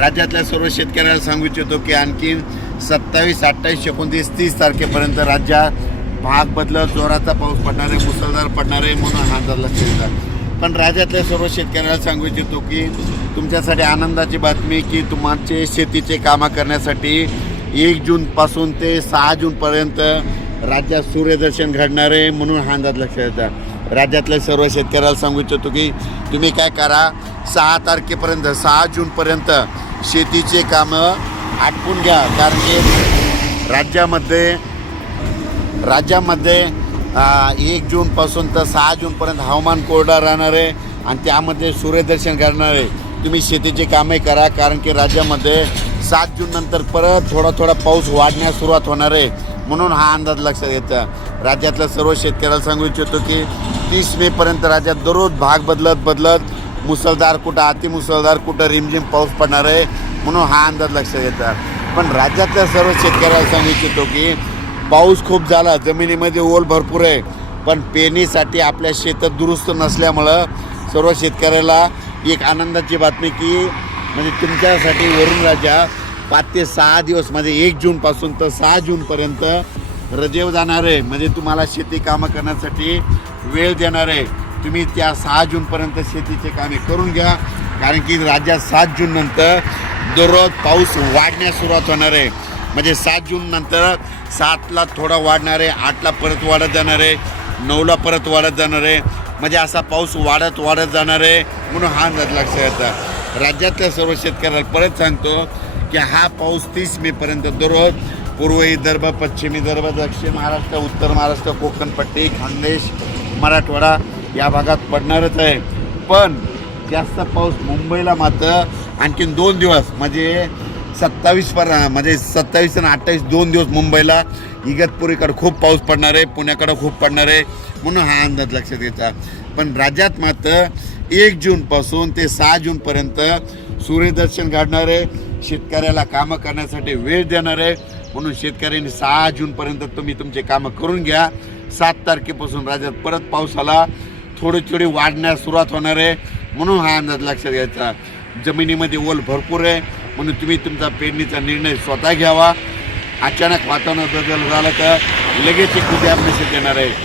राज्यातल्या सर्व शेतकऱ्याला सांगू इच्छितो की आणखी सत्तावीस अठ्ठावीस एकोणतीस तीस तारखेपर्यंत राज्यात भाग बदलत जोराचा पाऊस पडणार आहे मुसळधार पडणार आहे म्हणून हा अंदाज लक्षात येतात पण राज्यातल्या सर्व शेतकऱ्याला सांगू इच्छितो की तुमच्यासाठी आनंदाची बातमी की तुमचे शेतीचे कामं करण्यासाठी एक जूनपासून ते सहा जूनपर्यंत राज्यात सूर्यदर्शन घडणार आहे म्हणून हा अंदाज लक्षात येतात राज्यातल्या सर्व शेतकऱ्याला सांगू इच्छितो की तुम्ही काय करा सहा तारखेपर्यंत सहा जूनपर्यंत शेतीचे कामं आटपून घ्या कारण की राज्यामध्ये राज्यामध्ये एक जूनपासून तर सहा जूनपर्यंत हवामान कोरडा राहणार आहे आणि त्यामध्ये सूर्यदर्शन करणार आहे तुम्ही शेतीचे कामे करा कारण की राज्यामध्ये सात जूननंतर परत थोडा थोडा पाऊस वाढण्यास सुरुवात होणार आहे म्हणून हा अंदाज लक्षात येतं राज्यातल्या सर्व शेतकऱ्याला सांगू इच्छितो की तीस मेपर्यंत राज्यात दररोज भाग बदलत बदलत मुसळधार कुठं अतिमुसळधार कुठं रिमझिम पाऊस पडणार आहे म्हणून हा अंदाज लक्षात येतात पण राज्यातल्या सर्व शेतकऱ्याला सांगू इच्छितो की पाऊस खूप झाला जमिनीमध्ये ओल भरपूर आहे पण पेरणीसाठी आपल्या शेतात दुरुस्त नसल्यामुळं सर्व शेतकऱ्याला एक आनंदाची बातमी की म्हणजे तुमच्यासाठी वरून राजा पाच ते सहा दिवस म्हणजे एक जूनपासून तर सहा जूनपर्यंत रजेव जाणार आहे म्हणजे तुम्हाला शेती कामं करण्यासाठी वेळ देणार आहे तुम्ही त्या सहा जूनपर्यंत शेतीचे कामे करून घ्या कारण की राज्यात सात नंतर दररोज पाऊस वाढण्यास सुरुवात होणार आहे म्हणजे सात नंतर सातला थोडा वाढणार आहे आठला परत वाढत जाणार आहे नऊला परत वाढत जाणार आहे म्हणजे असा पाऊस वाढत वाढत जाणार आहे म्हणून हा अंदाज लक्षात राज्यातल्या सर्व शेतकऱ्याला परत सांगतो की हा पाऊस तीस मेपर्यंत दररोज पूर्व विदर्भ पश्चिम विदर्भ दक्षिण महाराष्ट्र उत्तर महाराष्ट्र कोकणपट्टी खानदेश मराठवाडा या भागात पडणारच आहे पण जास्त पाऊस मुंबईला मात्र आणखीन दोन दिवस म्हणजे सत्तावीस पर म्हणजे सत्तावीस आणि अठ्ठावीस दोन दिवस मुंबईला इगतपुरीकडं खूप पाऊस पडणार आहे पुण्याकडं खूप पडणार आहे म्हणून हा अंदाज लक्षात घ्यायचा पण राज्यात मात्र एक जूनपासून ते सहा जूनपर्यंत सूर्यदर्शन घडणार आहे शेतकऱ्याला कामं करण्यासाठी वेळ देणार आहे म्हणून शेतकऱ्यांनी सहा जूनपर्यंत तुम्ही तुमचे कामं करून घ्या सात तारखेपासून राज्यात परत पाऊस आला थोडी थोडी वाढण्यास सुरुवात होणार आहे म्हणून हा अंदाज लक्षात घ्यायचा जमिनीमध्ये ओल भरपूर आहे म्हणून तुम्ही तुमचा पेरणीचा निर्णय स्वतः घ्यावा अचानक वातावरणात बदल झालं तर लगेच एक उद्या मेसेज देणार आहे